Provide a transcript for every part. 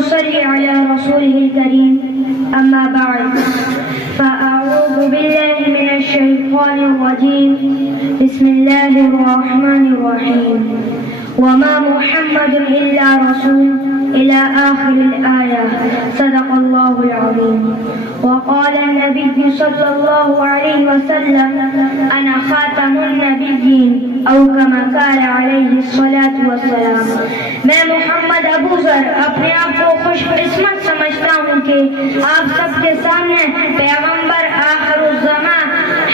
نصلي على رسوله الكريم أما بعد فأعوذ بالله من الشيطان الرجيم بسم الله الرحمن الرحيم وما محمد إلا رسول إلى آخر الآية صدق الله العظيم وقال النبي صلى الله عليه وسلم أنا خاتم النبيين أو كما قال عليه الصلاة والسلام میں محمد ابو ذر اپنے آپ کو خوش قسمت سمجھتا ہوں کہ آپ سب کے سامنے پیغمبر آخر الزمان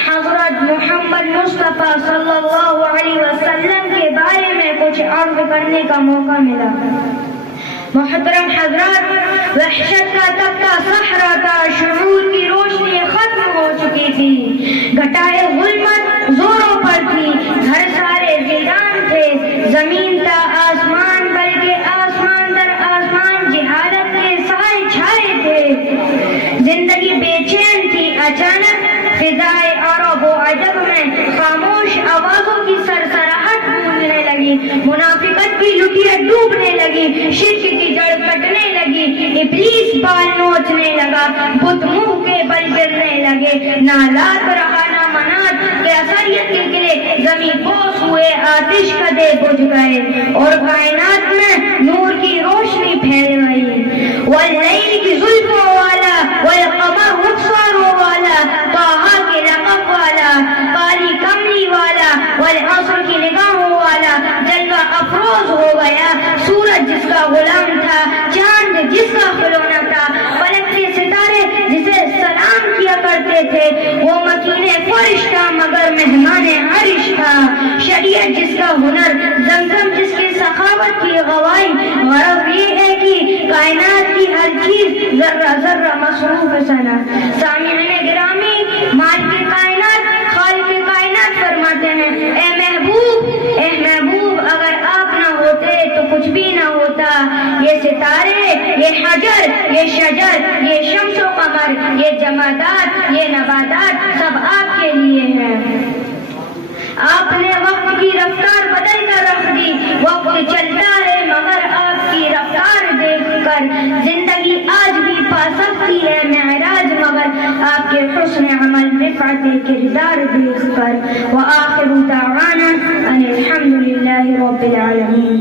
حضرت محمد مصطفیٰ صلی اللہ علیہ وسلم کے بارے میں کچھ عرض کرنے کا موقع ملا۔ محترم حضرات، وحشت کا طبقہ صحرا تھا، شعور کی روشنی ختم ہو چکی تھی، گھٹائے ظلمت زوروں پر تھی، گھر سارے ویران تھے، زمین تا آسمان بلکہ آسمان در آسمان جہالت کے سائے چھائے تھے، زندگی بے چین تھی۔ اچانک فضائے عرب و عجب میں خاموش آوازوں کی سرسراہٹ گونجنے لگی، منافقت کی لٹیاں ڈوبنے لگی، شرک کی جڑ کٹنے لگی، ابلیس بال نوچنے لگا، بت منہ کے بل گرنے لگے، نہ لات رہا نہ منات کے اثریت کے گرے، زمین بوس ہوئے، آتش کدے بجھ گئے اور کائنات میں نور کی روشنی پھیل گئی۔ واللیل کی زلفوں والا، والقمر رخساروں والا، طٰہٰ کے لقب والا، کالی کملی والا، والعصر کی نگاہوں والا جلوہ افروز ہو گیا۔ سورج جس کا غلام تھا، چاند جس کا کھلونا تھا، فلک کے ستارے جسے سلام کیا کرتے تھے، وہ مکین فرش تھا مگر مہمان عرش تھا۔ شریعت جس کا ہنر، زمزم جس کی سخاوت کی گواہی، غرض یہ ہے کہ کائنات کی ہر چیز ذرہ ذرہ مصروف سنا۔ سامعین گرامی، مالک کائنات، خالق کائنات فرماتے ہیں، اے محبوب اگر آپ نہ ہوتے تو کچھ بھی نہ ہوتا۔ یہ ستارے، یہ حجر، یہ شجر، یہ شمس و قمر، یہ جمادات، یہ نباتات سب آپ کے لیے ہیں۔ آپ نے وقت کی رفتار بدل کر رکھ دی، وقت چلتا ہے مگر آپ کی رفتار دیکھ کر زندگی آج بھی پا سکتی ہے معراج مگر آپ کے حسن عمل رفعت کردار دیکھ کر۔ وآخر دعوانا ان الحمد للہ رب العالمین۔